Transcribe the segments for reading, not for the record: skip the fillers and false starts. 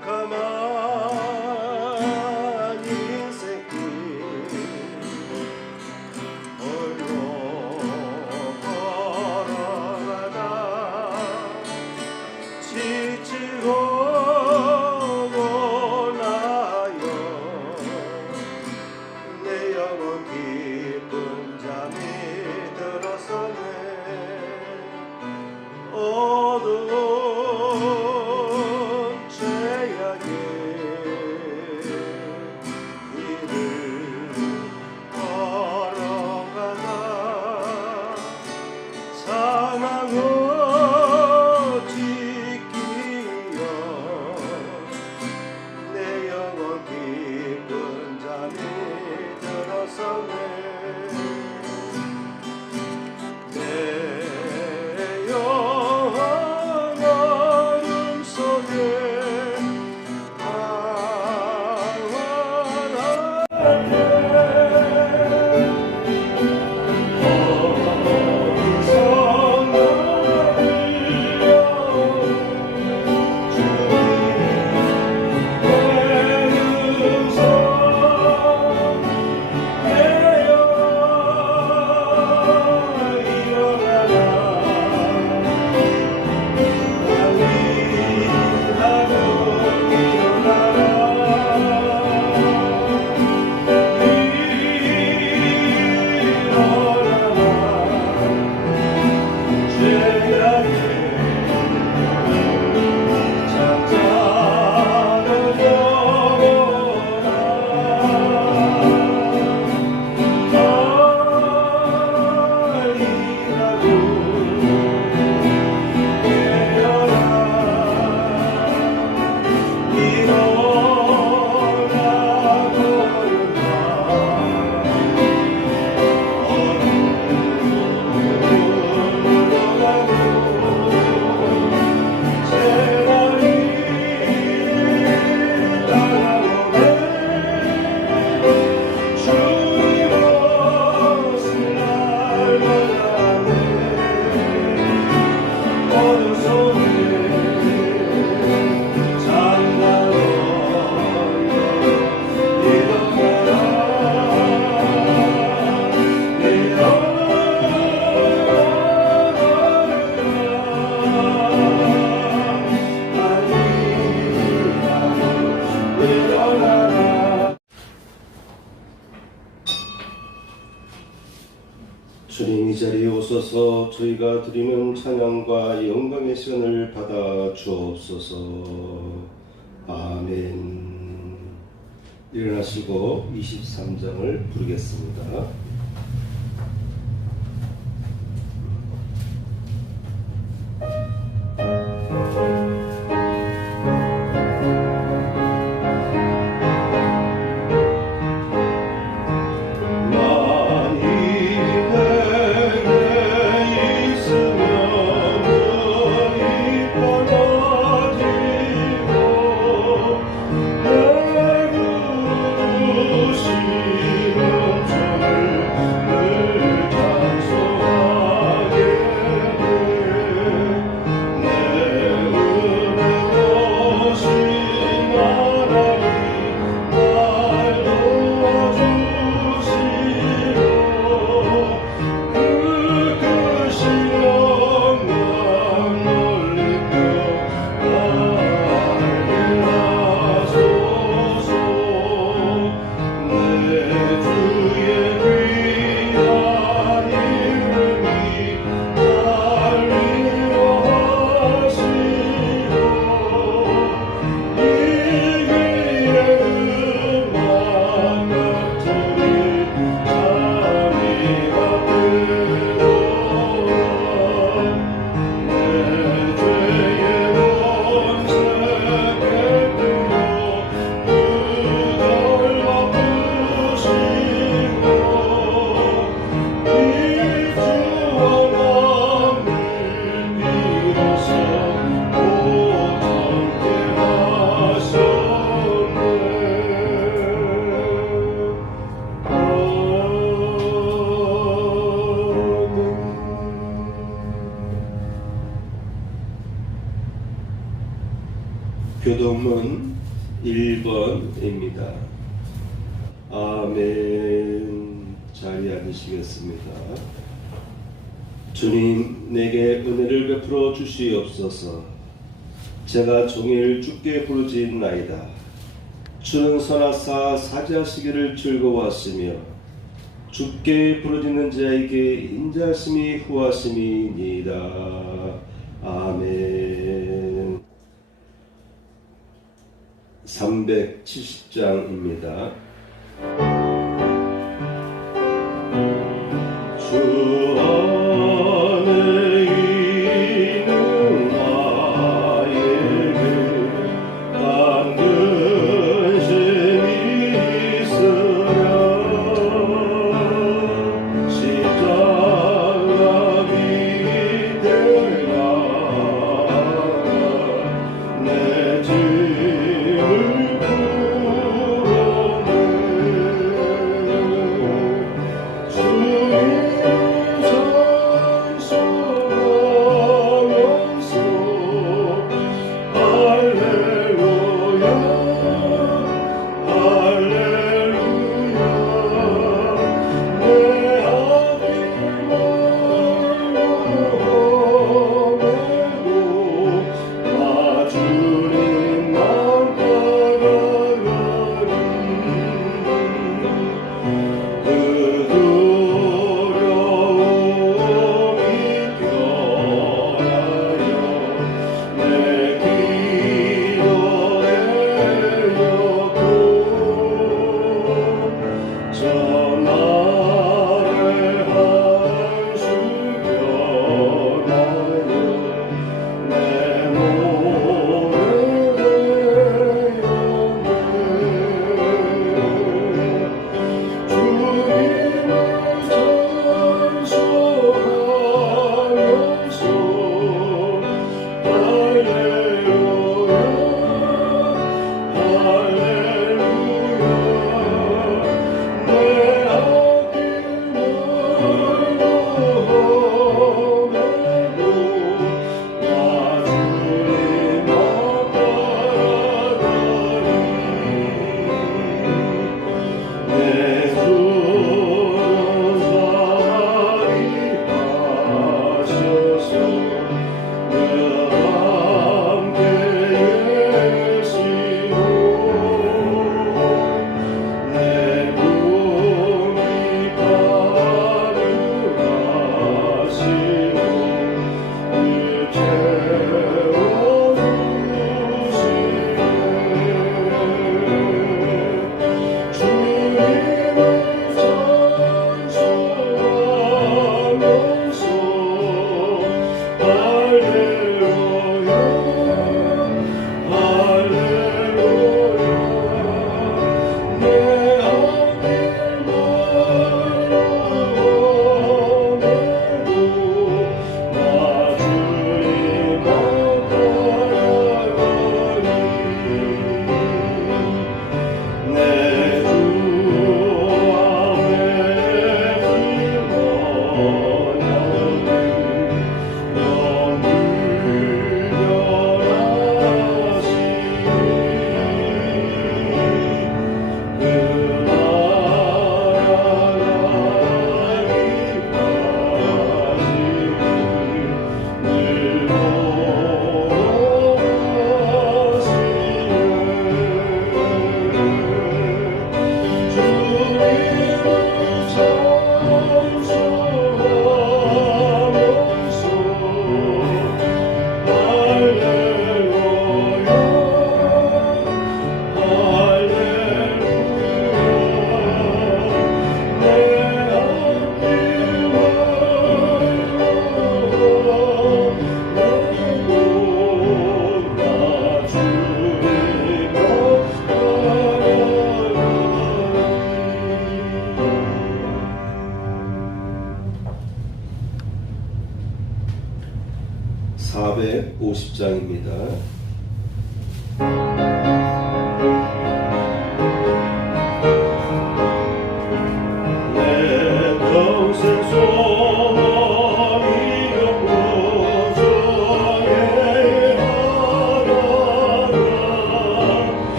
캄캄한 인생길 홀로 걸어가다 지치고 원하여 내 영혼 깊은 잠이 들었었네. 어두운 죄악의 길을 걸어가다 사망을 지키며 내 영혼 깊은 잠이 들었었네. 내 영혼 어둠 속에 방황하네. 어디서 나를 주님, 이 자리에 오셔서 저희가 드리는 찬양과 영광의 시간을 받아 주옵소서. 아멘. 일어나시고 23장을 부르겠습니다. 내 부르시는 저를 교동문 1번입니다. 아멘. 자리에 앉으시겠습니다. 주님, 내게 은혜를 베풀어 주시옵소서. 제가 종일 주께 부르짖나이다. 주는 선하사 사지하시기를 즐거워하시며 주께 부르짖는 자에게 인자하심이 후하심이니이다. 아멘. 370장입니다. 주 안에 있는 나에게 당근심이 있으랴. 십자가 밑에 나가 내 짐을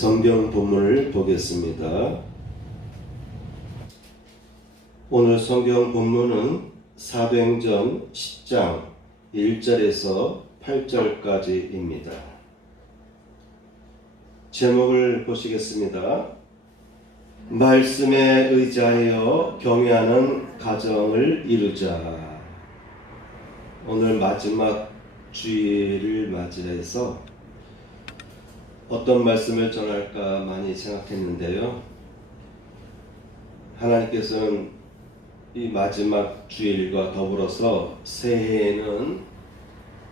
성경 본문을 보겠습니다. 오늘 성경 본문은 사도행전 10장 1절에서 8절까지입니다. 제목을 보시겠습니다. 말씀에 의지하여 경외하는 가정을 이루자. 오늘 마지막 주일을 맞이해서 어떤 말씀을 전할까 많이 생각했는데요. 하나님께서는 이 마지막 주일과 더불어서 새해에는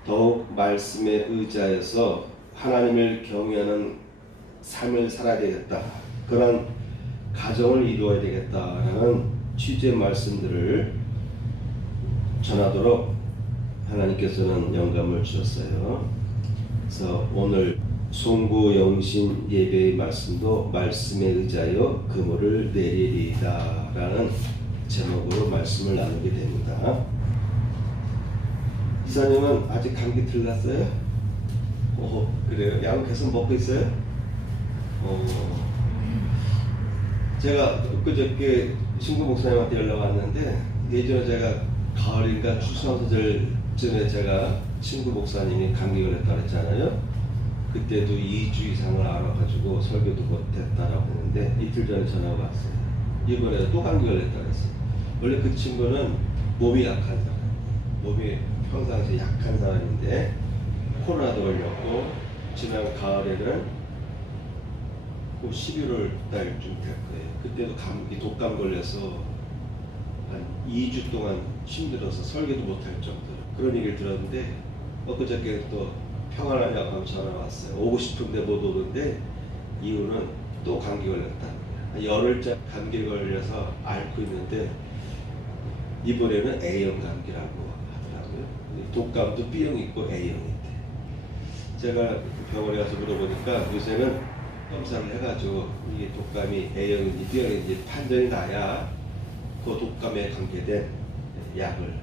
더욱 말씀에 의지하여서 하나님을 경외하는 삶을 살아야 되겠다. 그런 가정을 이루어야 되겠다라는 취지의 말씀들을 전하도록 하나님께서는 영감을 주셨어요. 그래서 오늘 송구 영신 예배의 말씀도 말씀에 의지하여 그물을 내리리이다 라는 제목으로 말씀을 나누게 됩니다. 이사님은 아직 감기 들렸어요? 그래요? 약 계속 먹고 있어요? 제가 그저께 신구 목사님한테 연락 왔는데, 예전에 제가 가을인가 추수감사절쯤에 제가 신구 목사님이 감기 걸렸다 그랬잖아요. 그때도 2주 이상을 알아가지고 설교도 못했다라고 했는데 이틀 전에 전화가 왔어요. 이번에 또 감기 걸렸다 그랬어요. 원래 그 친구는 몸이 약한 사람, 몸이 평상시에 약한 사람인데 코로나도 걸렸고, 지난 가을에는 11월 달쯤 될 거예요. 그때도 감기 독감 걸려서 한 2주 동안 힘들어서 설교도 못할 정도로 그런 얘기를 들었는데, 엊그저께 또 평안하냐고 하면 전화가 왔어요. 오고 싶은데 못 오는데 이유는 또 감기 걸렸다. 열흘째 감기 걸려서 앓고 있는데 이번에는 A형 감기라고 하더라고요. 독감도 B형 있고 A형 있대. 제가 병원에 가서 물어보니까 요새는 검사를 해가지고 이게 독감이 A형인지 B형인지 판정이 나야 그 독감에 관계된 약을,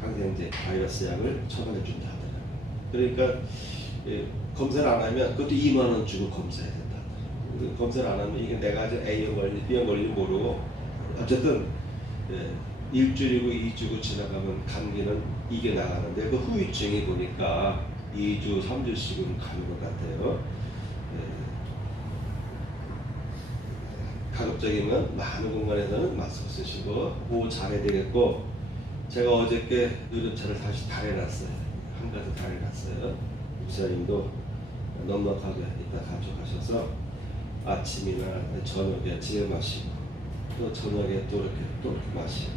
항생제, 바이러스 약을 처방해 준다 하더라고요. 그러니까 검사를 안 하면 그것도 2만 원 주고 검사해야 된다. 검사를 안 하면 이게 내가 A형 걸리, B형 걸리 모르고 어쨌든 일주일이고 2주고 지나가면 감기는 이게 나가는데 그 후유증이 보니까 2주, 3주씩은 가는 것 같아요. 가급적이면 많은 공간에서는 마스크 쓰시고 보호 잘해야 되겠고, 제가 어저께 유료차를 다시 달해놨어요. 한 가지 달해놨어요. 목사님도 넉넉하게 이따 가져가셔서 아침이나 저녁에 집에 마시고 또 저녁에 또 이렇게 마시고,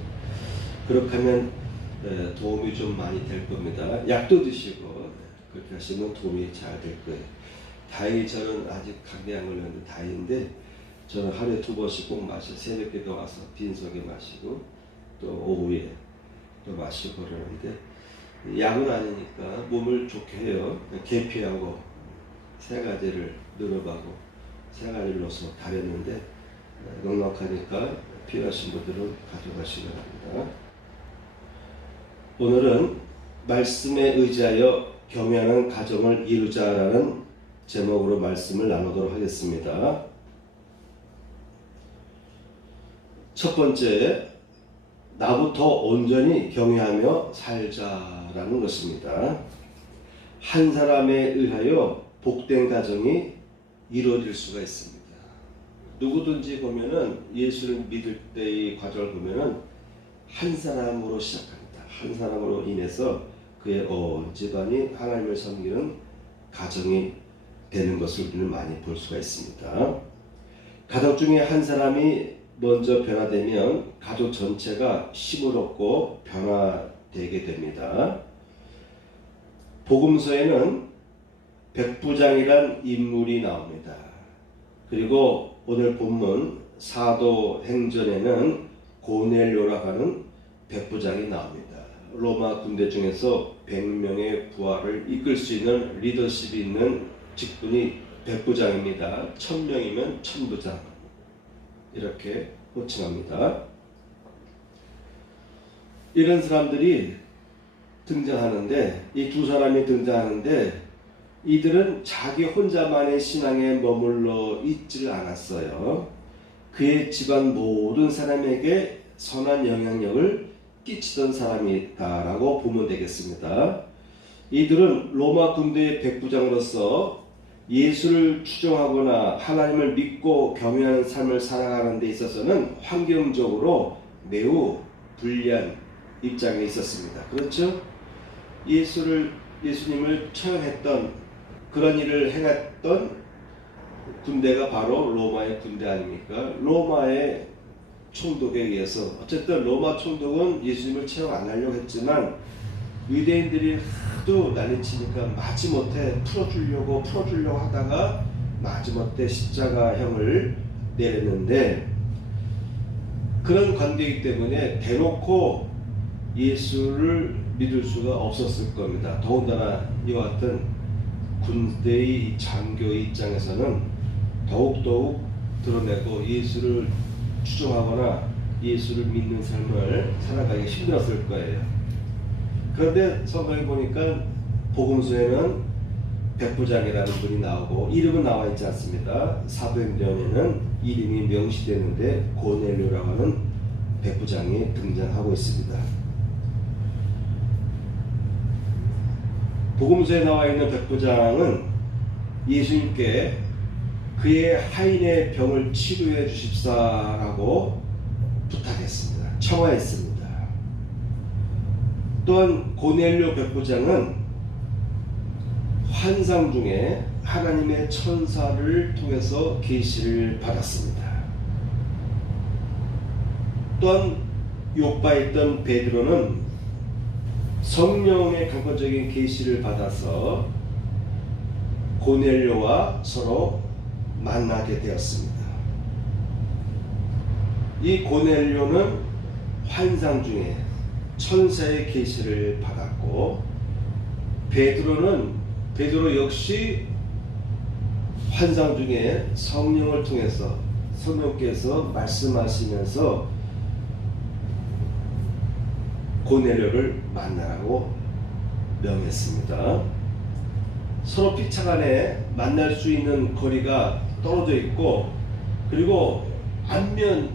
그렇게 하면 도움이 좀 많이 될 겁니다. 약도 드시고 그렇게 하시면 도움이 잘 될 거예요. 다행히 저는 아직 감기 안 걸렸는데 다행인데, 저는 하루에 2번씩 꼭 마셔요. 새벽에도 와서 빈속에 마시고 또 오후에 또 마시고 그러는데, 약은 아니니까 몸을 좋게 해요. 계피하고 3가지를 늘어가고 3가지를 넣어서 달였는데 넉넉하니까 필요하신 분들은 가져가시기 바랍니다. 오늘은 말씀에 의지하여 경외하는 가정을 이루자라는 제목으로 말씀을 나누도록 하겠습니다. 첫 번째, 나부터 온전히 경외하며 살자라는 것입니다. 한 사람에 의하여 복된 가정이 이루어질 수가 있습니다. 누구든지 보면은 예수를 믿을 때의 과정을 보면은 한 사람으로 시작합니다. 한 사람으로 인해서 그의 온 집안이 하나님을 섬기는 가정이 되는 것을 우리는 많이 볼 수가 있습니다. 가족 중에 한 사람이 먼저 변화되면 가족 전체가 힘을 얻고 변화되게 됩니다. 복음서에는 백부장이란 인물이 나옵니다. 그리고 오늘 본문 사도행전에는 고넬료라고 하는 백부장이 나옵니다. 로마 군대 중에서 100명의 부하를 이끌 수 있는 리더십이 있는 직분이 백부장입니다. 1000명이면 천부장 이렇게 호칭합니다. 이런 사람들이 등장하는데, 이 두 사람이 등장하는데 이들은 자기 혼자만의 신앙에 머물러 있지를 않았어요. 그의 집안 모든 사람에게 선한 영향력을 끼치던 사람이다라고 보면 되겠습니다. 이들은 로마 군대의 백부장으로서 예수를 추종하거나 하나님을 믿고 경외하는 삶을 살아가는 데 있어서는 환경적으로 매우 불리한 입장에 있었습니다. 그렇죠? 예수님을 처형했던 그런 일을 행했던 군대가 바로 로마의 군대 아닙니까? 로마의 총독에 의해서, 어쨌든 로마 총독은 예수님을 처형 안 하려고 했지만 유대인들이 하도 난리치니까 마지못해 풀어주려고 하다가 마지못해 십자가형을 내렸는데, 그런 관계이기 때문에 대놓고 예수를 믿을 수가 없었을 겁니다. 더군다나 이와 같은 군대의 장교의 입장에서는 더욱더욱 드러내고 예수를 추종하거나 예수를 믿는 삶을 살아가기 힘들었을 거예요. 그런데 성경에 보니까 복음서에는 백부장이라는 분이 나오고 이름은 나와 있지 않습니다. 사도행전에는 이름이 명시되는데 고넬료라고 하는 백부장이 등장하고 있습니다. 복음서에 나와 있는 백부장은 예수님께 그의 하인의 병을 치료해 주십사라고 부탁했습니다. 청하했습니다. 또한 고넬료 백부장은 환상 중에 하나님의 천사를 통해서 계시를 받았습니다. 또한 요바에 있던 베드로는 성령의 강권적인 계시를 받아서 고넬료와 서로 만나게 되었습니다. 이 고넬료는 환상 중에 천사의 계시를 받았고, 베드로 역시 환상 중에 성령을 통해서 성령께서 말씀하시면서 고넬료를 만나라고 명했습니다. 서로 피차간에 만날 수 있는 거리가 떨어져 있고, 그리고 안면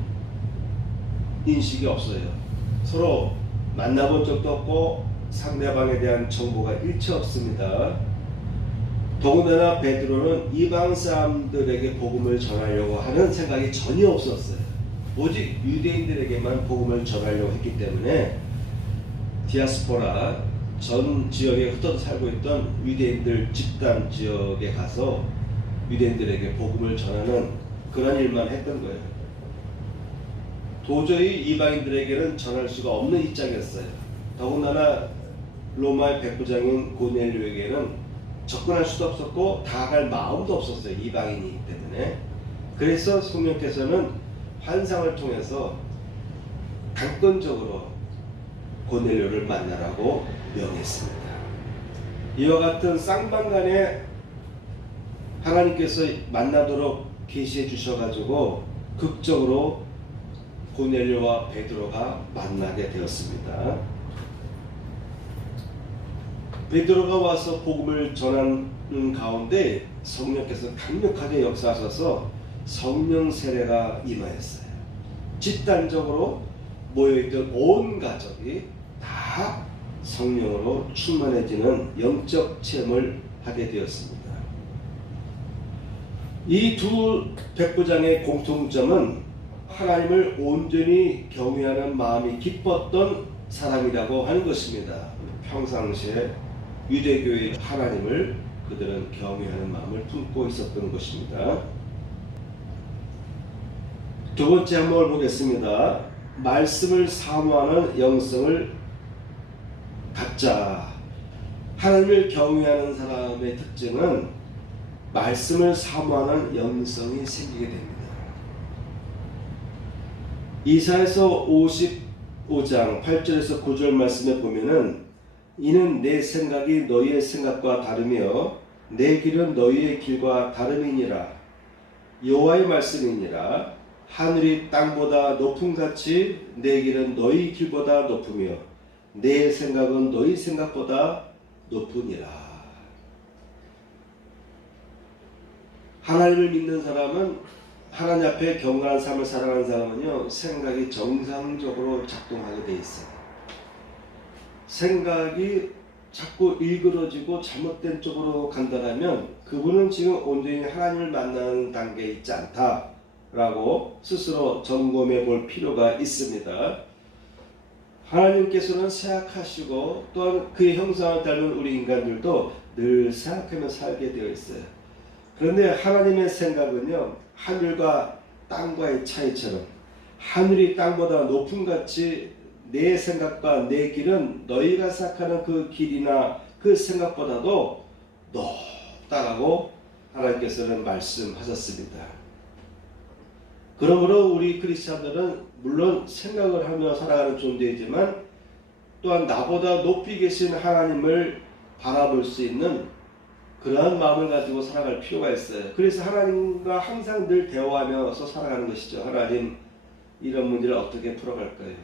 인식이 없어요. 서로 만나본 적도 없고 상대방에 대한 정보가 일체 없습니다. 더군다나 베드로는 이방 사람들에게 복음을 전하려고 하는 생각이 전혀 없었어요. 오직 유대인들에게만 복음을 전하려고 했기 때문에 디아스포라 전 지역에 흩어져 살고 있던 유대인들 집단 지역에 가서 유대인들에게 복음을 전하는 그런 일만 했던 거예요. 도저히 이방인들에게는 전할 수가 없는 입장이었어요. 더군다나 로마의 백부장인 고넬료에게는 접근할 수도 없었고 다가갈 마음도 없었어요. 이방인이기 때문에. 그래서 성령께서는 환상을 통해서 강권적으로 고넬료를 만나라고 명했습니다. 이와 같은 쌍방간에 하나님께서 만나도록 계시해 주셔가지고 극적으로 고넬료와 베드로가 만나게 되었습니다. 베드로가 와서 복음을 전하는 가운데 성령께서 강력하게 역사하셔서 성령 세례가 임하였어요. 집단적으로 모여있던 온 가족이 다 성령으로 충만해지는 영적 체험을 하게 되었습니다. 이 두 백부장의 공통점은 하나님을 온전히 경외하는 마음이 기뻤던 사람이라고 하는 것입니다. 평상시에 유대교의 하나님을 그들은 경외하는 마음을 품고 있었던 것입니다. 두 번째 항목을 보겠습니다. 말씀을 사모하는 영성을 갖자. 하나님을 경외하는 사람의 특징은 말씀을 사모하는 영성이 생기게 됩니다. 이사야서 55장 8절에서 9절 말씀에 보면은 이는 내 생각이 너희의 생각과 다르며 내 길은 너희의 길과 다름이니라. 여호와의 말씀이니라. 하늘이 땅보다 높음같이 내 길은 너희 길보다 높으며 내 생각은 너희 생각보다 높으니라. 하나님을 믿는 사람은, 하나님 앞에 경건한 삶을 살아가는 사람은요, 생각이 정상적으로 작동하게 돼 있어요. 생각이 자꾸 일그러지고 잘못된 쪽으로 간다면 그분은 지금 온전히 하나님을 만나는 단계에 있지 않다라고 스스로 점검해 볼 필요가 있습니다. 하나님께서는 생각하시고 또한 그의 형상을 닮은 우리 인간들도 늘 생각하며 살게 되어 있어요. 그런데 하나님의 생각은요, 하늘과 땅과의 차이처럼 하늘이 땅보다 높음같이 내 생각과 내 길은 너희가 생각하는 그 길이나 그 생각보다도 높다라고 하나님께서는 말씀하셨습니다. 그러므로 우리 크리스찬들은 물론 생각을 하며 살아가는 존재이지만 또한 나보다 높이 계신 하나님을 바라볼 수 있는 그러한 마음을 가지고 살아갈 필요가 있어요. 그래서 하나님과 항상 늘 대화하면서 살아가는 것이죠. 하나님, 이런 문제를 어떻게 풀어갈까요?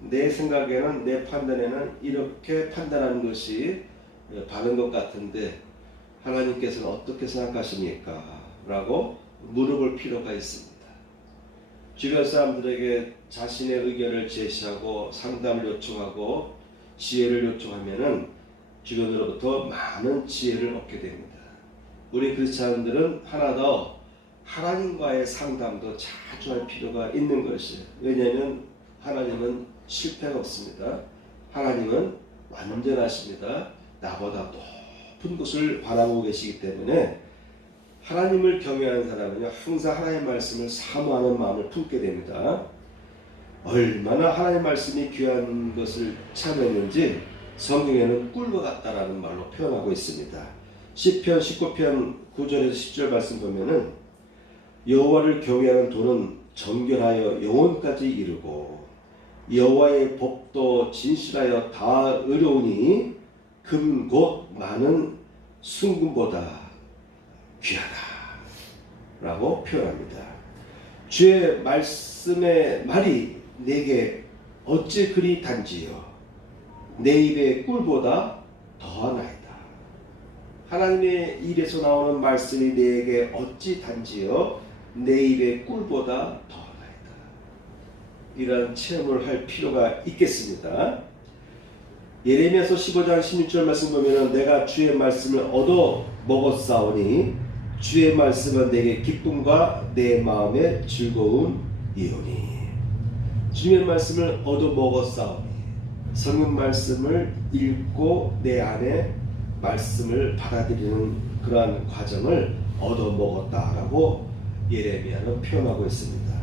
내 생각에는, 내 판단에는 이렇게 판단하는 것이 바른 것 같은데 하나님께서는 어떻게 생각하십니까? 라고 물어볼 필요가 있습니다. 주변 사람들에게 자신의 의견을 제시하고 상담을 요청하고 지혜를 요청하면은 주변으로부터 많은 지혜를 얻게 됩니다. 우리 크리스찬들은 하나 더 하나님과의 상담도 자주 할 필요가 있는 것이에요. 왜냐하면 하나님은 실패가 없습니다. 하나님은 완전하십니다. 나보다 높은 곳을 바라보고 계시기 때문에 하나님을 경외하는 사람은요, 항상 하나님의 말씀을 사모하는 마음을 품게 됩니다. 얼마나 하나님의 말씀이 귀한 것을 체험했는지 성경에는 꿀과 같다라는 말로 표현하고 있습니다. 시편 19편 9절에서 10절 말씀 보면은 여호와를 경외하는 도는 정결하여 영혼까지 이르고 여호와의 법도 진실하여 다 의로우니 금 곧 많은 순금보다 귀하다 라고 표현합니다. 주의 말씀의 말이 내게 어찌 그리 단지요 내 입의 꿀보다 더하나이다. 하나님의 입에서 나오는 말씀이 내게 어찌 단지요 내 입의 꿀보다 더하나이다. 이런 체험을 할 필요가 있겠습니다. 예레미야서 15장 16절 말씀 보면 내가 주의 말씀을 얻어 먹었사오니 주의 말씀은 내게 기쁨과 내 마음의 즐거움이오니. 주의 말씀을 얻어 먹었사오니 성경 말씀을 읽고 내 안에 말씀을 받아들이는 그러한 과정을 얻어 먹었다라고 예레미야는 표현하고 있습니다.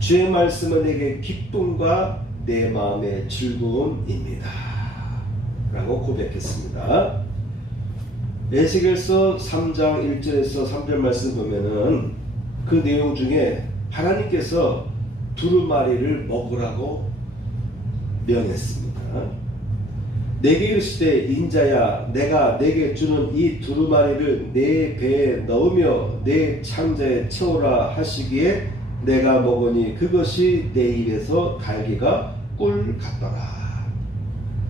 주의 말씀은 내게 기쁨과 내 마음의 즐거움입니다 라고 고백했습니다. 에스겔서 3장 1절에서 3절 말씀 보면은 그 내용 중에 하나님께서 두루마리를 먹으라고 명했습니다. 내게 이르시되 인자야 내가 내게 주는 이 두루마리를 내 배에 넣으며 내 창자에 채우라 하시기에 내가 먹으니 그것이 내 입에서 달기가 꿀 같더라.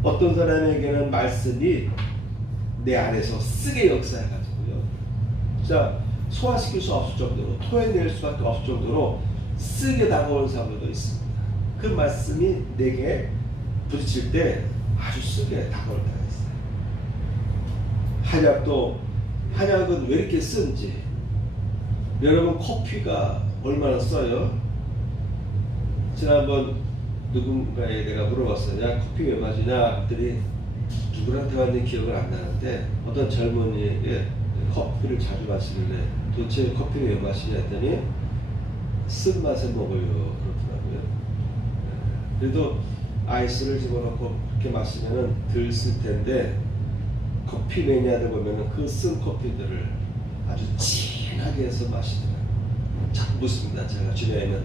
어떤 사람에게는 말씀이 내 안에서 쓰게 역사해가지고요 진짜 소화시킬 수 없을 정도로, 토해낼 수밖에 없을 정도로 쓰게 다가오는 사람들도 있습니다. 그 말씀이 내게 부딪힐 때 아주 쓰게 다가올 때가 있어요. 한약은 왜 이렇게 쓴지, 여러분 커피가 얼마나 써요? 지난번 누군가에 내가 물어봤어요. 야, 커피 왜 마시냐? 그랬더니 누구랑 대화했는지 기억을 안 나는데 어떤 젊은이에게 커피를 자주 마시길래 도대체 커피를 왜 마시냐 했더니 쓴맛에 먹어요 그렇더라고요. 그래도 아이스를 집어넣고 그렇게 마시면은 덜 쓸 텐데, 커피 매니아들 보면은 그 쓴 커피들을 아주 진하게 해서 마시더라고요. 자꾸 묻습니다. 제가 주변에 있는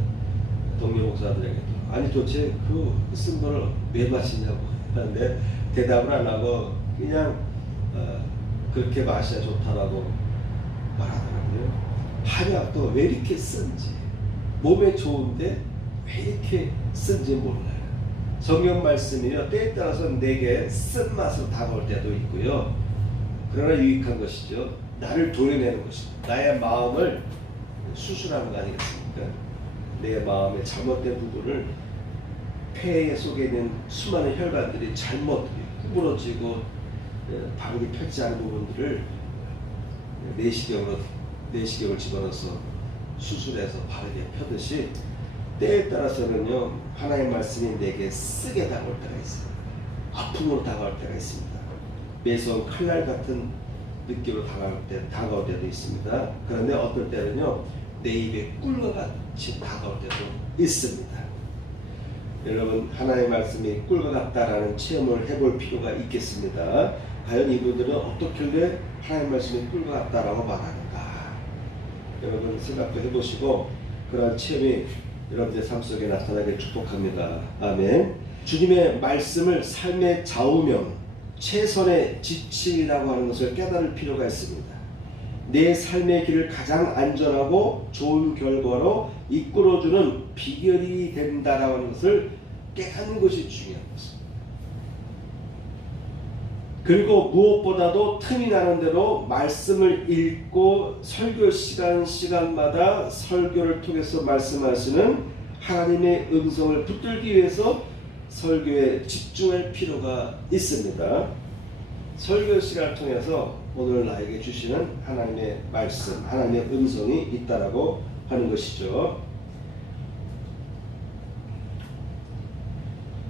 동료 목사들에게도 아니 도대체 그 쓴 거를 왜 마시냐고 하는데 대답을 안 하고 그냥 그렇게 마셔야 좋다라고 말하더라고요. 한약도 왜 이렇게 쓴지, 몸에 좋은데 왜 이렇게 쓴지 몰라요. 성경 말씀이요, 때에 따라서 내게 쓴맛으로 다가올 때도 있고요. 그러나 유익한 것이죠. 나를 도려내는 것입니다. 나의 마음을 수술하는 거 아니겠습니까? 내 마음의 잘못된 부분을, 폐 속에 있는 수많은 혈관들이 잘못 구부러지고 바르게 펴지 않은 부분들을 내시경을 집어넣어서 수술해서 바르게 펴듯이, 때에 따라서는요, 하나님의 말씀이 내게 쓰게 다가올 때가 있어요. 아픔으로 다가올 때가 있습니다. 매서운 칼날 같은 느낌으로 다가올 때도 있습니다. 그런데 어떨 때는요, 내 입에 꿀과 같이 다가올 때도 있습니다. 여러분, 하나님의 말씀이 꿀과 같다라는 체험을 해볼 필요가 있겠습니다. 과연 이분들은 어떻길래 하나님의 말씀이 꿀과 같다라고 말하는가? 여러분 생각도 해보시고 그러한 체험이 여러분의 삶 속에 나타나길 축복합니다. 아멘. 주님의 말씀을 삶의 좌우명, 최선의 지침이라고 하는 것을 깨달을 필요가 있습니다. 내 삶의 길을 가장 안전하고 좋은 결과로 이끌어주는 비결이 된다라고 하는 것을 깨닫는 것이 중요한 것입니다. 그리고 무엇보다도 틈이 나는 대로 말씀을 읽고 설교 시간마다 설교를 통해서 말씀하시는 하나님의 음성을 붙들기 위해서 설교에 집중할 필요가 있습니다. 설교 시간을 통해서 오늘 나에게 주시는 하나님의 말씀, 하나님의 음성이 있다라고 하는 것이죠.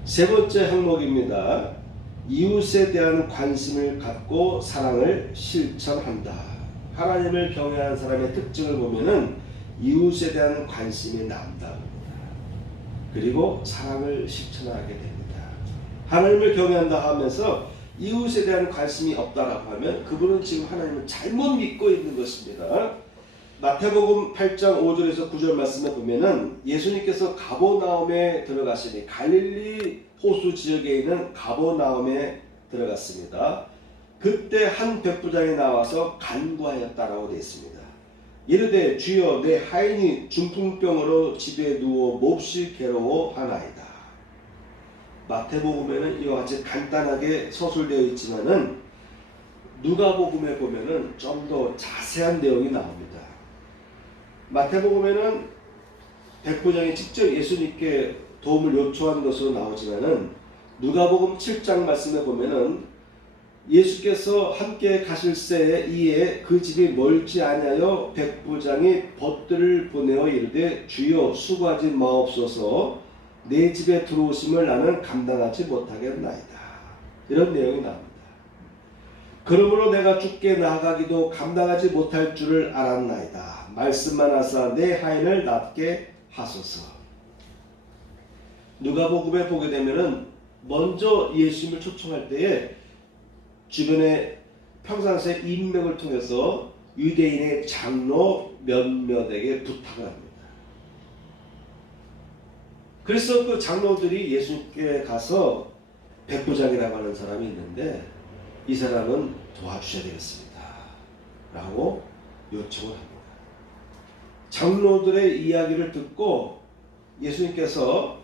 세 번째 항목입니다. 이웃에 대한 관심을 갖고 사랑을 실천한다. 하나님을 경외하는 사람의 특징을 보면은 이웃에 대한 관심이 남다릅니다. 그리고 사랑을 실천하게 됩니다. 하나님을 경외한다 하면서 이웃에 대한 관심이 없다라고 하면 그분은 지금 하나님을 잘못 믿고 있는 것입니다. 마태복음 8장 5절에서 9절 말씀을 보면은 예수님께서 가버나움에 들어가시니, 갈릴리 호수 지역에 있는 가버나움에 들어갔습니다. 그때 한 백부장이 나와서 간구하였다라고 되어 있습니다. 이르되 주여, 내 하인이 중풍병으로 집에 누워 몹시 괴로워하나이다. 마태복음에는 이와 같이 간단하게 서술되어 있지만은 누가복음에 보면은 좀 더 자세한 내용이 나옵니다. 마태복음에는 백부장이 직접 예수님께 도움을 요청한 것으로 나오지만은 누가복음 7장 말씀에 보면은 예수께서 함께 가실새에 이에 그 집이 멀지 아니하여 백부장이 벗들을 보내어 이르되 주여, 수고하지 마옵소서, 내 집에 들어오심을 나는 감당하지 못하겠나이다. 이런 내용이 나옵니다. 그러므로 내가 주께 나아가기도 감당하지 못할 줄을 알았나이다. 말씀만 하사 내 하인을 낫게 하소서. 누가복음에 보게 되면은 먼저 예수님을 초청할 때에 주변의 평상시에 인맥을 통해서 유대인의 장로 몇몇에게 부탁을 합니다. 그래서 그 장로들이 예수님께 가서 백부장이라고 하는 사람이 있는데 이 사람은 도와주셔야 되겠습니다 라고 요청을 합니다. 장로들의 이야기를 듣고 예수님께서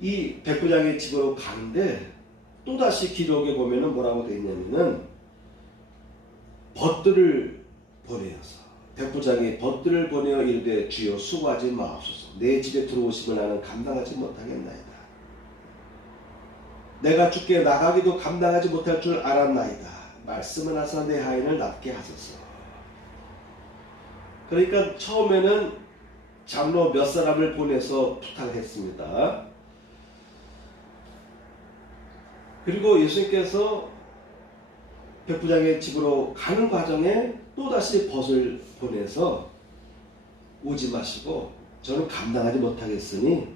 이 백부장의 집으로 가는데 또다시 기록에 보면은 뭐라고 되어 있냐면은 벗들을 보내어서 백부장이 벗들을 보내어 이르되 주여 수고하지 마옵소서. 내 집에 들어오시면 나는 감당하지 못하겠나이다. 내가 주께 나가기도 감당하지 못할 줄 알았나이다. 말씀을 하사 내 하인을 낫게 하소서. 그러니까 처음에는 장로 몇 사람을 보내서 부탁했습니다. 그리고 예수님께서 백부장의 집으로 가는 과정에 또다시 벗을 보내서 오지 마시고 저는 감당하지 못하겠으니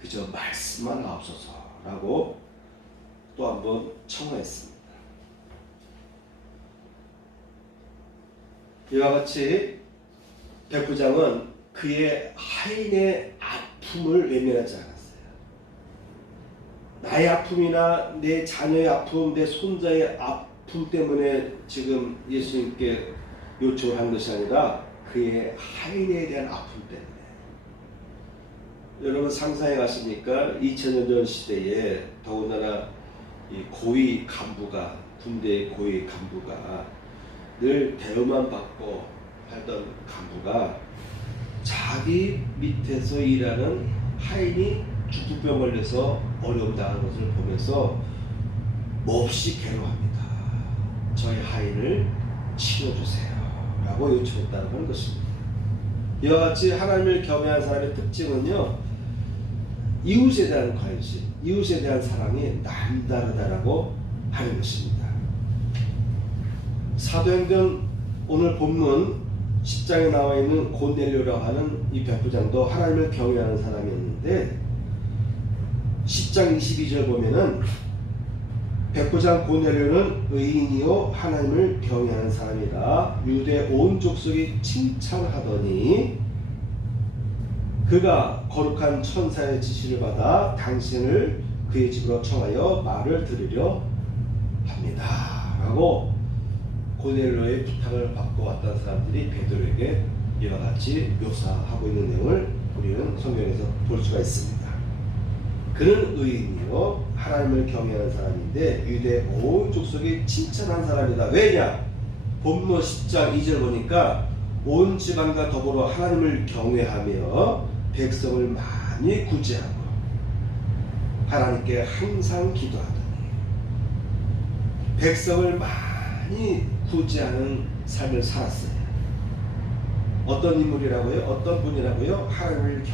그저 말씀만 하옵소서라고 또 한번 청하였습니다. 이와 같이 백부장은 그의 하인의 아픔을 외면하지 않았어요. 나의 아픔이나 내 자녀의 아픔, 내 손자의 아픔 때문에 지금 예수님께 요청을 한 것이 아니라 그의 하인에 대한 아픔 때문에. 여러분 상상해 가십니까? 2000년 전 시대에 더군다나 이 고위 간부가, 군대의 고위 간부가 늘 대우만 받고 하던 간부가 자기 밑에서 일하는 하인이 중풍병 걸려서 어려움 당하는 것을 보면서 몹시 괴로워합니다. 저희 하인을 치료주세요 라고 요청했다는 것입니다. 이와 같이 하나님을 경외한 사람의 특징은요, 이웃에 대한 관심, 이웃에 대한 사랑이 남다르다라고 하는 것입니다. 사도행전 오늘 본문 10장에 나와 있는 고넬료라고 하는 이 백부장도 하나님을 경외하는 사람이었는데 10장 22절 보면은 백부장 고넬료는 의인이요 하나님을 경외하는 사람이라 유대 온 족속이 칭찬하더니 그가 거룩한 천사의 지시를 받아 당신을 그의 집으로 청하여 말을 들으려 합니다 라고 고넬료의 부탁을 받고 왔던 사람들이 베드로에게 이와 같이 묘사하고 있는 내용을 우리는 성경에서 볼 수가 있습니다. 그는 의인이요 하나님을 경외하는 사람인데 유대 온 족속이 칭찬한 사람이다. 왜냐? 본문 10장 2절 보니까 온 지방과 더불어 하나님을 경외하며 백성을 많이 구제하고 하나님께 항상 기도하더니 백성을 많이 구제하는 삶을 살았어요. 어떤 인물이라고요? 어떤 분이라고요? 하나님을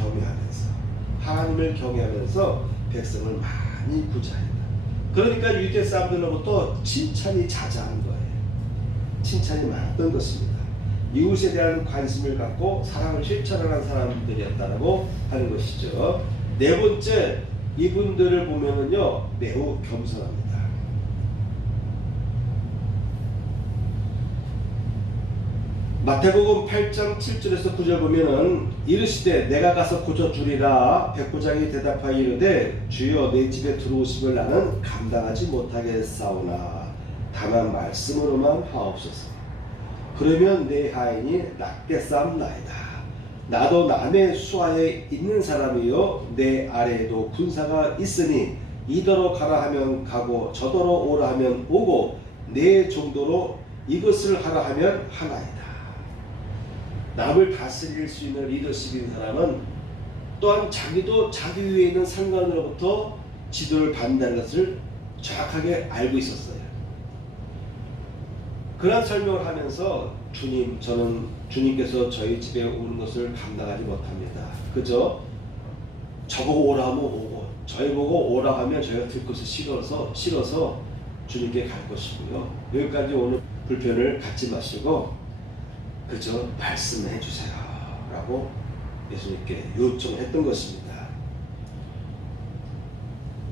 경외하면서 백성을 많이 구제한다. 그러니까 유대 사람들로부터 칭찬이 자자한 거예요. 칭찬이 많았던 것입니다. 이웃에 대한 관심을 갖고 사랑을 실천하는 사람들이었다고 하는 것이죠. 네 번째, 이분들을 보면은요 매우 겸손합니다. 마태복음 8장 7절에서 9절 보면은 이르시되 내가 가서 고쳐주리라. 백부장이 대답하여 이르되 주여 내 집에 들어오심을 나는 감당하지 못하겠사오나 다만 말씀으로만 하옵소서. 그러면 내 하인이 낫겠사옵나이다. 나도 남의 수하에 있는 사람이요 내 아래에도 군사가 있으니 이더러 가라 하면 가고 저더러 오라 하면 오고 내 정도로 이것을 하라 하면 하나이다. 남을 다스릴 수 있는 리더십인 사람은 또한 자기도 자기 위에 있는 상관으로부터 지도를 받는다는 것을 정확하게 알고 있었어요. 그런 설명을 하면서 주님, 저는 주님께서 저희 집에 오는 것을 감당하지 못합니다. 그저 저보고 오라 하면 오고 저희 보고 오라 하면 저희가 들 것을 싫어서 주님께 갈 것이고요. 여기까지 오는 불편을 갖지 마시고 그저 말씀해 주세요 라고 예수님께 요청했던 것입니다.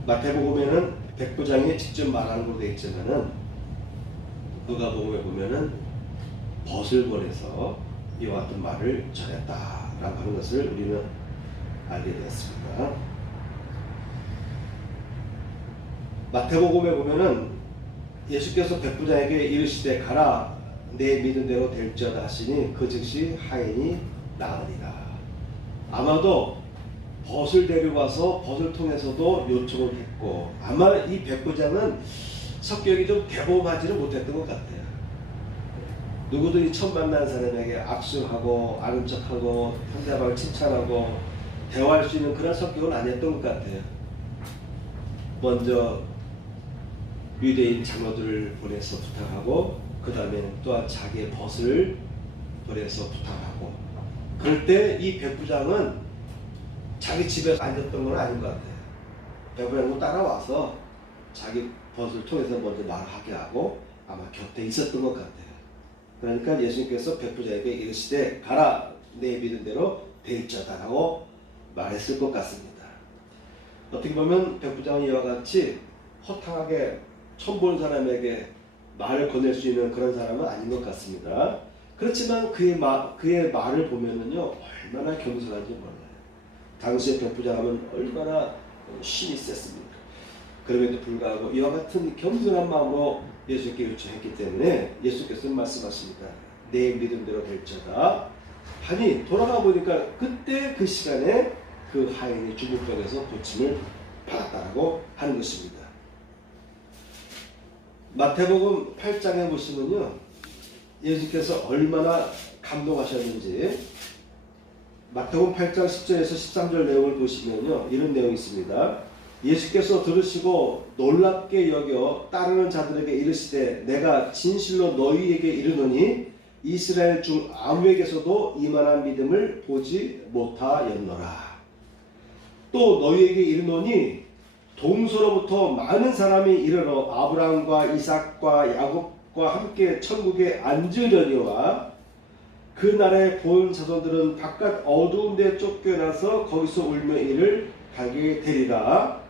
마태복음에는 백부장이 직접 말하는 걸로 되어 있지만은 누가복음에 보면은 벗을 보내서 이와 같은 말을 전했다라고 하는 것을 우리는 알게 되었습니다. 마태복음에 보면은 예수께서 백부장에게 이르시되 가라 내 믿은 대로 될지어다 하시니 그 즉시 하인이 나으니라. 아마도 벗을 데려와서 벗을 통해서도 요청을 했고 아마 이 백부장은 성격이 좀 대범하지는 못했던 것 같아요. 누구든지 처음 만난 사람에게 악수하고 아는 척하고 상대방을 칭찬하고 대화할 수 있는 그런 성격은 아니었던 것 같아요. 먼저 유대인 장로들을 보내서 부탁하고 그 다음에 또한 자기의 벗을 보내서 부탁하고, 그럴 때 이 백부장은 자기 집에 앉았던 건 아닌 것 같아요. 백부장은 따라와서 자기 벗을 통해서 먼저 말하게 하고 아마 곁에 있었던 것 같아요. 그러니까 예수님께서 백부장에게 이르시되 가라, 내 믿은 대로 되일저다라고 말했을 것 같습니다. 어떻게 보면 백부장은 이와 같이 허탕하게 처음 보는 사람에게 말을 건넬 수 있는 그런 사람은 아닌 것 같습니다. 그렇지만 그의 말을 보면은요, 얼마나 겸손한지 몰라요. 당시의 백부장은 얼마나 신이 셌습니까? 그럼에도 불구하고 이와 같은 겸손한 마음으로 예수께 요청했기 때문에 예수께서 말씀하십니다. 내 믿음대로 될지어다 하니, 돌아가 보니까 그때 그 시간에 그 하인이 중풍병에서 고침을 받았다고 하는 것입니다. 마태복음 8장에 보시면요, 예수께서 얼마나 감동하셨는지 마태복음 8장 10절에서 13절 내용을 보시면요, 이런 내용이 있습니다. 예수께서 들으시고 놀랍게 여겨 따르는 자들에게 이르시되 내가 진실로 너희에게 이르노니 이스라엘 중 아무에게서도 이만한 믿음을 보지 못하였노라. 또 너희에게 이르노니 동서로부터 많은 사람이 이르러 아브라함과 이삭과 야곱과 함께 천국에 앉으려니와 그날에 본 자손들은 바깥 어두운 데 쫓겨나서 거기서 울며 이를 가게 되리라.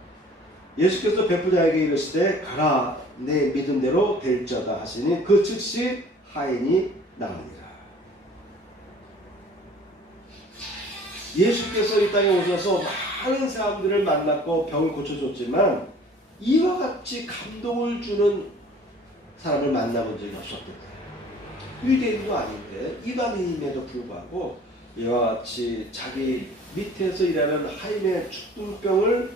예수께서 백부장에게 이르시되 가라, 내 믿음대로 될지어다 하시니 그 즉시 하인이 나으니라. 예수께서 이 땅에 오셔서 많은 사람들을 만났고 병을 고쳐줬지만 이와 같이 감동을 주는 사람을 만나본 적이 없었던 거예요. 유대인도 아닌데 이방인임에도 불구하고 이와 같이 자기 밑에서 일하는 하인의 중풍병을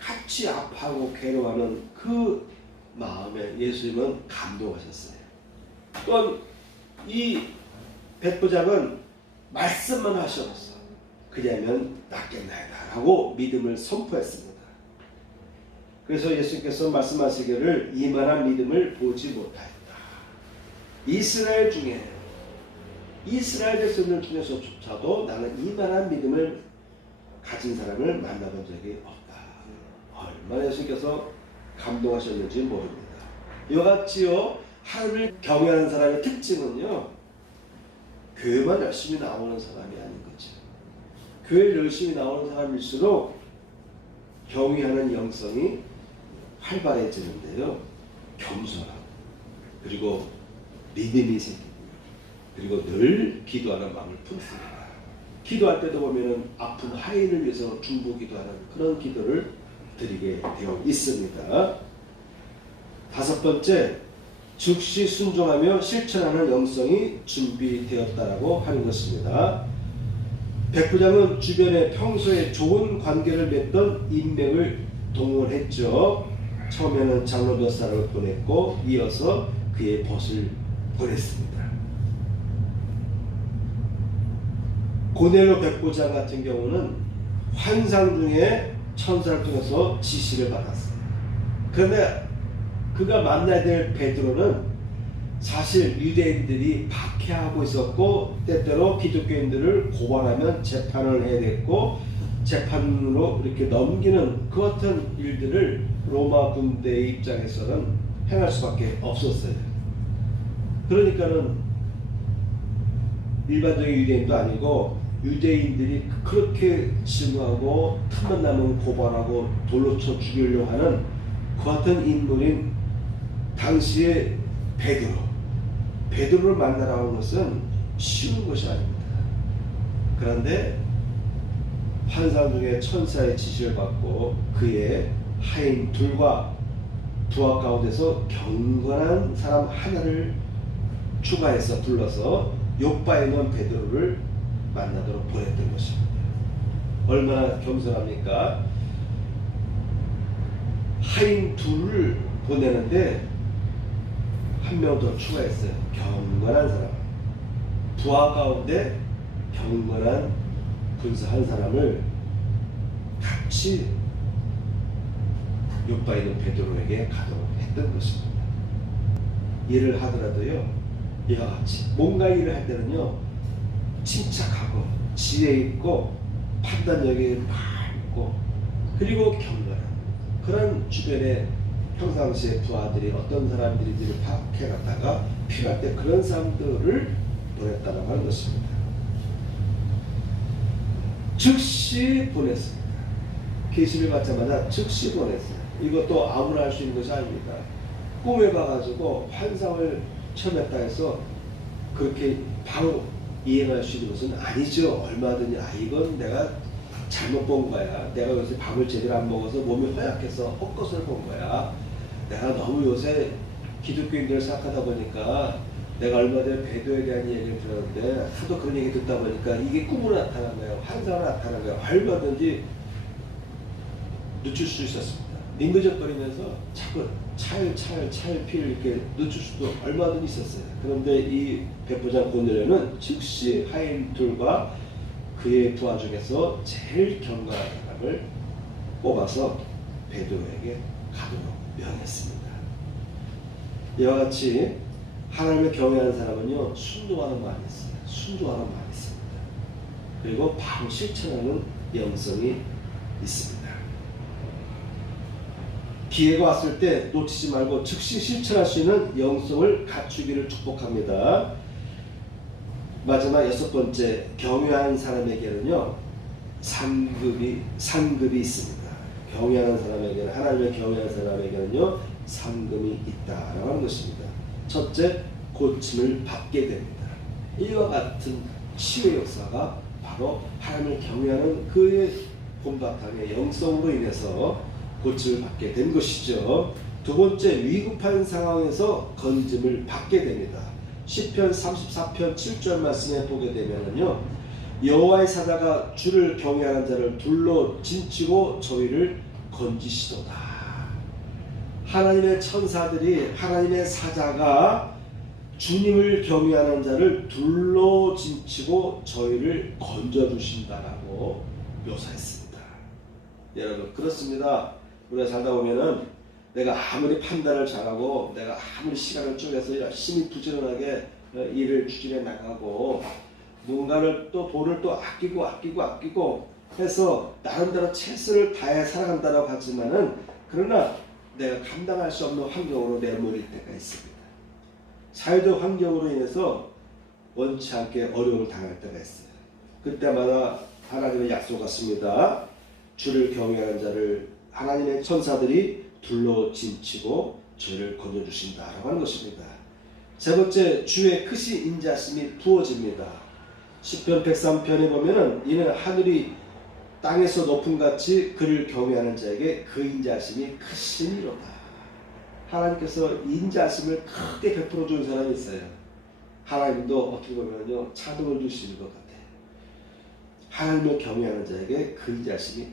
같이 아파하고 괴로워하는 그 마음에 예수님은 감동하셨어요. 또한 이 백부장은 말씀만 하셔서 그리하면 낫겠나이다 라고 믿음을 선포했습니다. 그래서 예수님께서 말씀하시기를 이만한 믿음을 보지 못하였다. 이스라엘 중에 이스라엘 백성들 중에서조차도 나는 이만한 믿음을 가진 사람을 만나본 적이 없다. 얼마나 예수님께서 감동하셨는지 모릅니다. 이와 같이요, 하나님을 경외하는 사람의 특징은요, 교회만 열심히 나오는 사람이 아닌 거죠. 교회를 열심히 나오는 사람일수록 경외하는 영성이 활발해지는데요, 겸손하고 그리고 믿음이 생기고 그리고 늘 기도하는 마음을 품습니다. 기도할 때도 보면은 아픈 하인을 위해서 중보기도하는 그런 기도를 드리게 되어 있습니다. 다섯 번째, 즉시 순종하며 실천하는 영성이 준비되었다라고 하는 것입니다. 백부장은 주변에 평소에 좋은 관계를 맺던 인맥을 동원했죠. 처음에는 장로 몇 사람을 보냈고 이어서 그의 벗을 보냈습니다. 고넬료 백부장 같은 경우는 환상 중에 천사를 통해서 지시를 받았어요. 그런데 그가 만나야 될 베드로는 사실 유대인들이 박해하고 있었고 때때로 기독교인들을 고발하면 재판을 해야 됐고 재판으로 이렇게 넘기는 그 같은 일들을 로마 군대의 입장에서는 행할 수밖에 없었어요. 그러니까는 일반적인 유대인도 아니고 유대인들이 그렇게 증오하고 틈만 나면 고발하고 돌로 쳐 죽이려고 하는 그 같은 인물인 당시의 베드로를 만나러 온 것은 쉬운 것이 아닙니다. 그런데 환상 중에 천사의 지시를 받고 그의 하인 둘과 부하 가운데서 경건한 사람 하나를 추가해서 불러서 요바에 있는 베드로를 만나도록 보냈던 것입니다. 얼마나 겸손합니까? 하인 둘을 보내는데 한 명 더 추가했어요. 경건한 사람. 부하 가운데 경건한 군사 한 사람을 같이 요파 있는 베드로에게 가도록 했던 것입니다. 일을 하더라도요, 이와 같이 뭔가 일을 할 때는요, 침착하고 지혜 있고 판단력이 많고 그리고 경건한 그런 주변에 평상시에 부하들이 어떤 사람들인지를 파악해 갔다가 필요할 때 그런 사람들을 보냈다고 하는 것입니다. 즉시 보냈습니다. 계시를 받자마자 즉시 보냈어요. 이것도 아무나 할 수 있는 것이 아닙니다. 꿈에 봐가지고 환상을 처음했다 해서 그렇게 바로 이행할 수 있는 것은 아니죠. 얼마든지 이건 내가 잘못 본 거야. 내가 요새 밥을 제대로 안 먹어서 몸이 허약해서 헛것을 본 거야. 내가 너무 요새 기독교인들을 생각하다 보니까 내가 얼마 전에 배도에 대한 얘기를 들었는데 하도 그런 얘기 듣다 보니까 이게 꿈으로 나타난 거예요. 환상으로 나타난 거예요. 얼마든지 늦출 수 있었습니다. 민그적거리면서 자꾸 차일 이렇게 늦출 수도 얼마든지 있었어요. 그런데 이 백부장 고넬료는 즉시 하인들과 그의 부하 중에서 제일 경건한 사람을 뽑아서 베드로에게 가도록 명했습니다. 이와 같이 하나님을 경외하는 사람은요, 순종하는 마음이 있어요. 순종하는 마음이 있습니다. 그리고 바로 실천하는 영성이 있습니다. 기회가 왔을 때 놓치지 말고 즉시 실천할 수 있는 영성을 갖추기를 축복합니다. 마지막 6번째, 경외하는 사람에게는요, 상급이 있습니다. 경외하는 사람에게는, 하나님을 경외하는 사람에게는요, 상급이 있다라고 하는 것입니다. 첫째, 고침을 받게 됩니다. 이와 같은 치유의 역사가 바로 하나님을 경외하는 그의 본바탕의 영성으로 인해서 고침을 받게 된 것이죠. 두 번째, 위급한 상황에서 건짐을 받게 됩니다. 시편 34편 7절 말씀에 보게 되면요, 여호와의 사자가 주를 경외하는 자를 둘러 진치고 저희를 건지시도다. 하나님의 천사들이, 하나님의 사자가 주님을 경외하는 자를 둘러 진치고 저희를 건져주신다라고 묘사했습니다. 여러분, 그렇습니다. 우리가 살다 보면은 내가 아무리 판단을 잘하고 내가 아무리 시간을 쪼개서 열심히 부지런하게 일을 추진해 나가고 뭔가를 또 돈을 또 아끼고 해서 나름대로 최선을 다해 살아간다고 하지만은, 그러나 내가 감당할 수 없는 환경으로 내몰릴 때가 있습니다. 사회적 환경으로 인해서 원치 않게 어려움을 당할 때가 있어요. 그때마다 하나님의 약속 같습니다. 주를 경외하는 자를 하나님의 천사들이 둘러 진치고 저를 건져주신다라고 하는 것입니다. 세 번째, 주의 크신 인자심이 부어집니다. 시편 103편에 보면은 이는 하늘이 땅에서 높음같이 그를 경외하는 자에게 그 인자심이 크시니로다. 하나님께서 인자심을 크게 베풀어 주는 사람이 있어요. 하나님도 어떻게 보면요, 차등을 주시는 것 같아요. 하나님을 경외하는 자에게 그 인자심이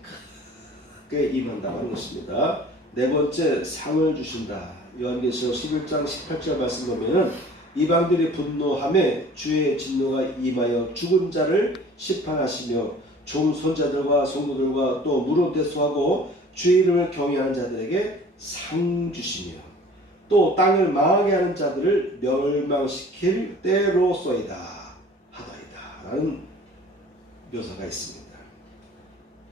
크게 임한다고 하는 것입니다. 네 번째, 상을 주신다. 요한계시록 11장 18절 말씀 보면은 이방들이 분노하며 주의 진노가 임하여 죽은 자를 심판하시며 종 손자들과 성도들과 또 무릎 대수하고 주의 이름을 경외하는 자들에게 상 주시며 또 땅을 망하게 하는 자들을 멸망시킬 때로소이다 하더이다 라는 묘사가 있습니다.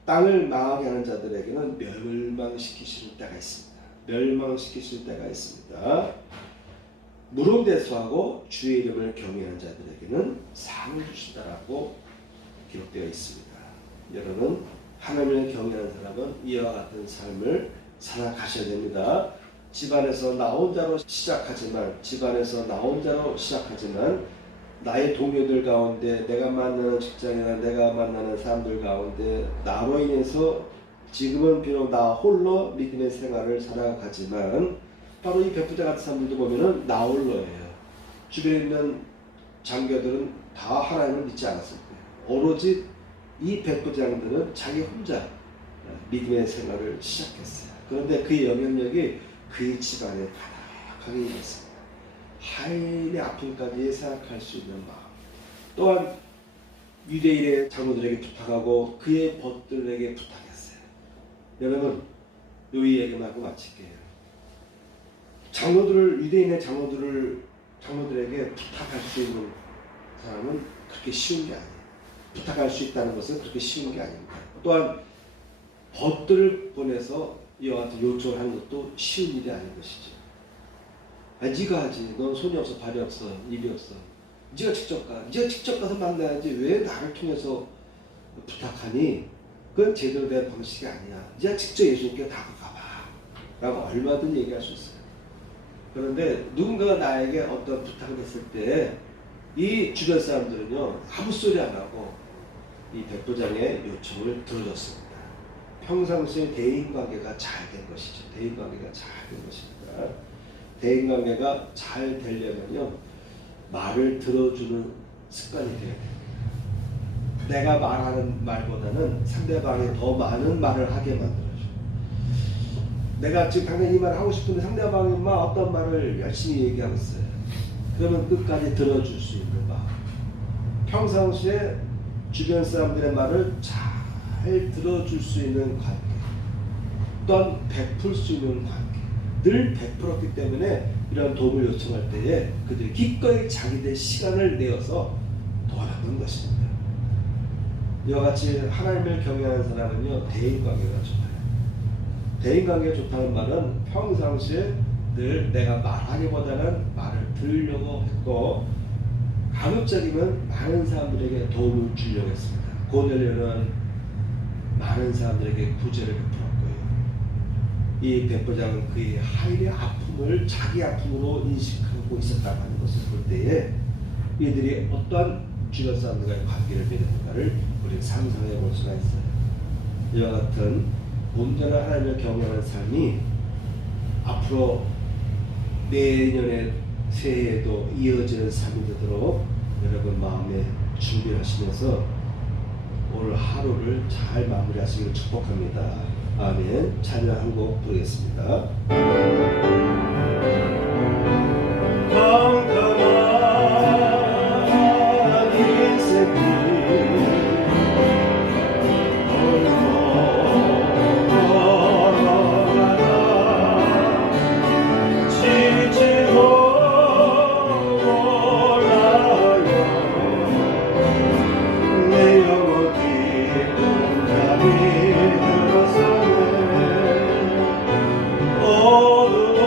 땅을 망하게 하는 자들에게는 멸망시키실 때가 있습니다. 멸망시키실 때가 있습니다. 무릎대수하고 주의 이름을 경외하는 자들에게는 상을 주신다라고 기록되어 있습니다. 여러분, 하나님을 경외하는 사람은 이와 같은 삶을 살아가셔야 됩니다. 집안에서 나 혼자로 시작하지만 나의 동료들 가운데, 내가 만나는 직장이나 내가 만나는 사람들 가운데 나로 인해서 지금은 비록 나 홀로 믿음의 생활을 살아가지만, 바로 이 백부장 같은 사람들도 보면은 나 홀로예요. 주변에 있는 장교들은 다 하나님을 믿지 않았을 거예요. 오로지 이 백부장들은 자기 혼자 믿음의 생활을 시작했어요. 그런데 그의 영향력이 그의 집안에 가득하게 있었습니다. 하인의 아픔까지 생각할 수 있는 마음, 또한 유대인의 장로들에게 부탁하고 그의 벗들에게 부탁했어요. 여러분, 요 이야기만 하고 마칠게요. 유대인의 장로들에게 부탁할 수 있는 사람은 그렇게 쉬운 게 아니에요. 부탁할 수 있다는 것은 그렇게 쉬운 게 아닙니다. 또한 벗들을 보내서 이와 같은 요청을 하는 것도 쉬운 일이 아닌 것이죠. 네가 하지. 넌 손이 없어, 발이 없어, 입이 없어. 네가 직접 가. 네가 직접 가서 만나야지. 왜 나를 통해서 부탁하니? 그건 제대로 된 방식이 아니야. 네가 직접 예수님께 다가가봐. 라고 얼마든 얘기할 수 있어요. 그런데 누군가가 나에게 어떤 부탁을 했을 때 이 주변 사람들은요, 아무 소리 안 하고 이 백부장의 요청을 들어줬습니다. 평상시에 대인관계가 잘 된 것이죠. 대인관계가 잘 된 것입니다. 대인관계가 잘 되려면요, 말을 들어주는 습관이 되어야 됩니다. 내가 말하는 말보다는 상대방이 더 많은 말을 하게 만들어줘. 내가 지금 당연히 이 말을 하고 싶은데 상대방이 어떤 말을 열심히 얘기하고 있어요. 그러면 끝까지 들어줄 수 있는 마음. 평상시에 주변 사람들의 말을 잘 들어줄 수 있는 관계, 또한 베풀 수 있는 관계, 늘 베풀었기 때문에 이런 도움을 요청할 때에 그들이 기꺼이 자기들 시간을 내어서 도와주는 것입니다. 이와 같이 하나님을 경외하는 사람은요, 대인관계가 좋아요. 대인관계가 좋다는 말은 평상시에 늘 내가 말하기보다는 말을 들으려고 했고, 가급적이면 많은 사람들에게 도움을 주려고 했습니다. 고넬료는 많은 사람들에게 구제를 베풀었고요. 이 백부장은 그의 하일의 아픔을 자기 아픔으로 인식하고 있었다고 하는 것을 볼 때에 이들이 어떠한 주변 사람들과의 관계를 맺는가를 우리는 상상해 볼 수가 있어요. 이와 같은 온전한 하나님을 경외하는 삶이 앞으로 내년의 새해에도 이어지는 삶이 되도록 여러분 마음에 준비하시면서 오늘 하루를 잘 마무리하시기를 축복합니다. 아멘. 찬양 한 곡 부르겠습니다. 깜깜한 인생길 Oh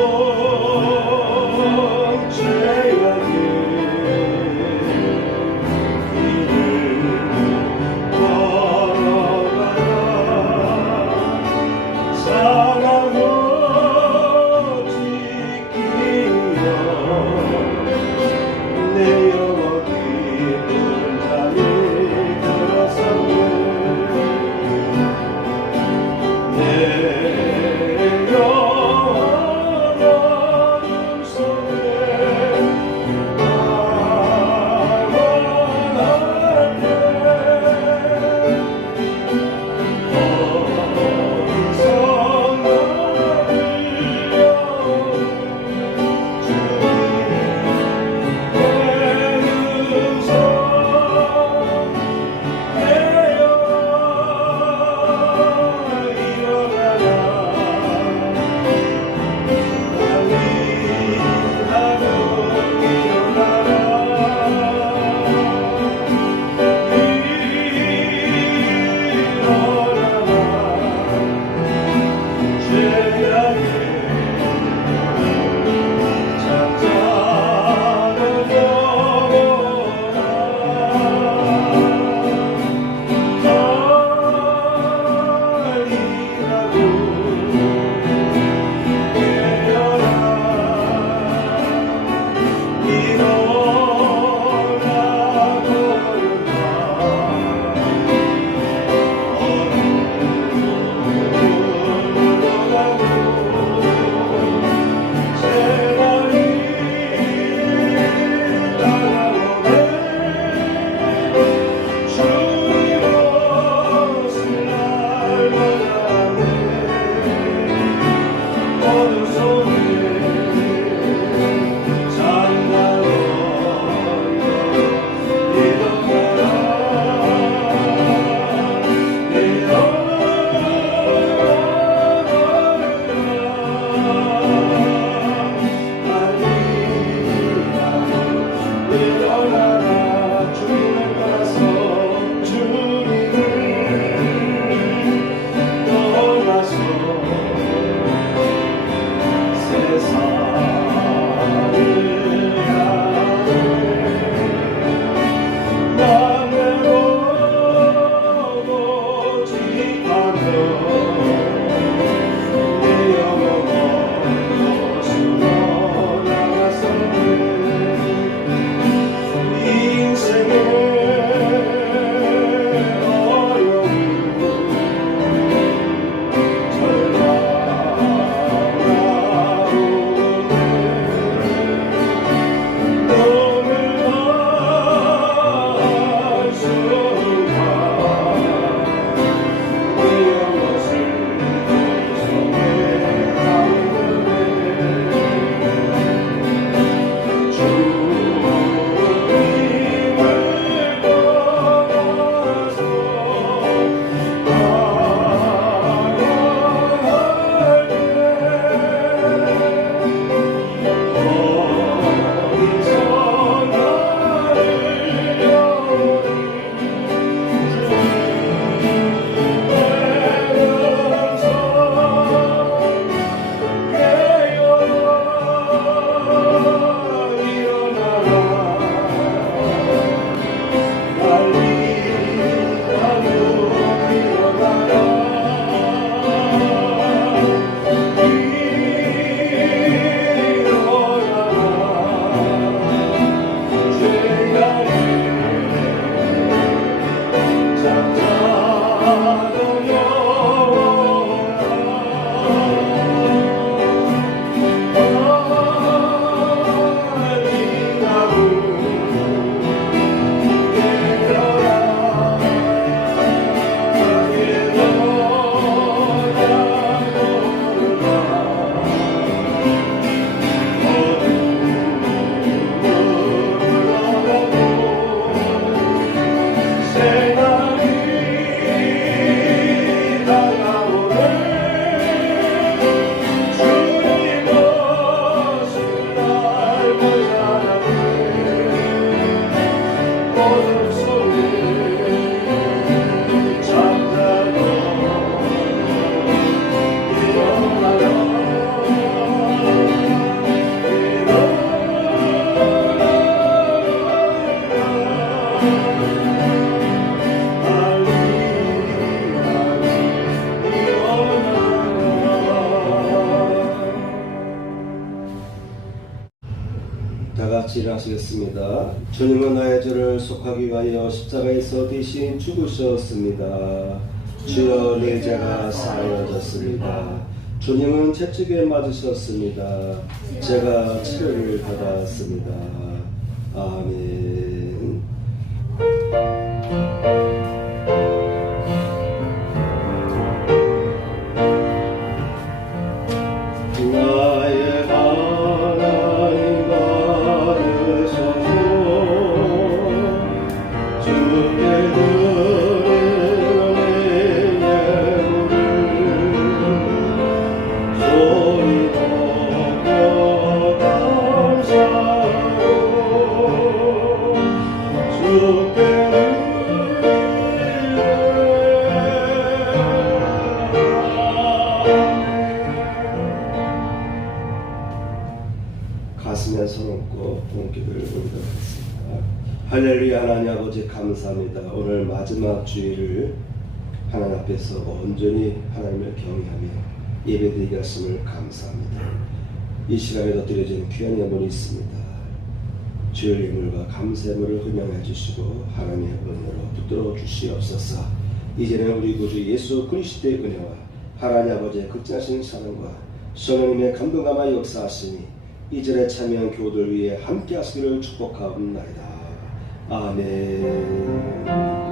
다 같이 일어나시겠습니다. 주님은 나의 죄를 속하기 위하여 십자가에서 대신 죽으셨습니다. 주여 내 죄가 사하여졌습니다. 주님은 채찍에 맞으셨습니다. 제가 치료를 받았습니다. 아멘. 나의 하나님 받으소서. 주께 드리는 내 예물을 소리 높여 감사로 주께 가슴에 손 얹고 공기를 올리도록 하겠습니다. 할렐루야. 하나님 아버지 감사합니다. 오늘 마지막 주일을 하나님 앞에서 온전히 하나님을 경외하며 예배드리게 하심을 감사합니다. 이 시간에도 드려진 귀한 예물이 있습니다. 주일 예물과 감사 예물을 흠양해 주시고 하나님의 은혜로 붙들어 주시옵소서. 이제는 우리 구주 예수 그리스도의 은혜와 하나님 아버지의 극진하신 사랑과 성령님의 감동감화 역사하시니 이전에 참여한 교우들 위해 함께 하시기를 축복하옵나이다. 아멘.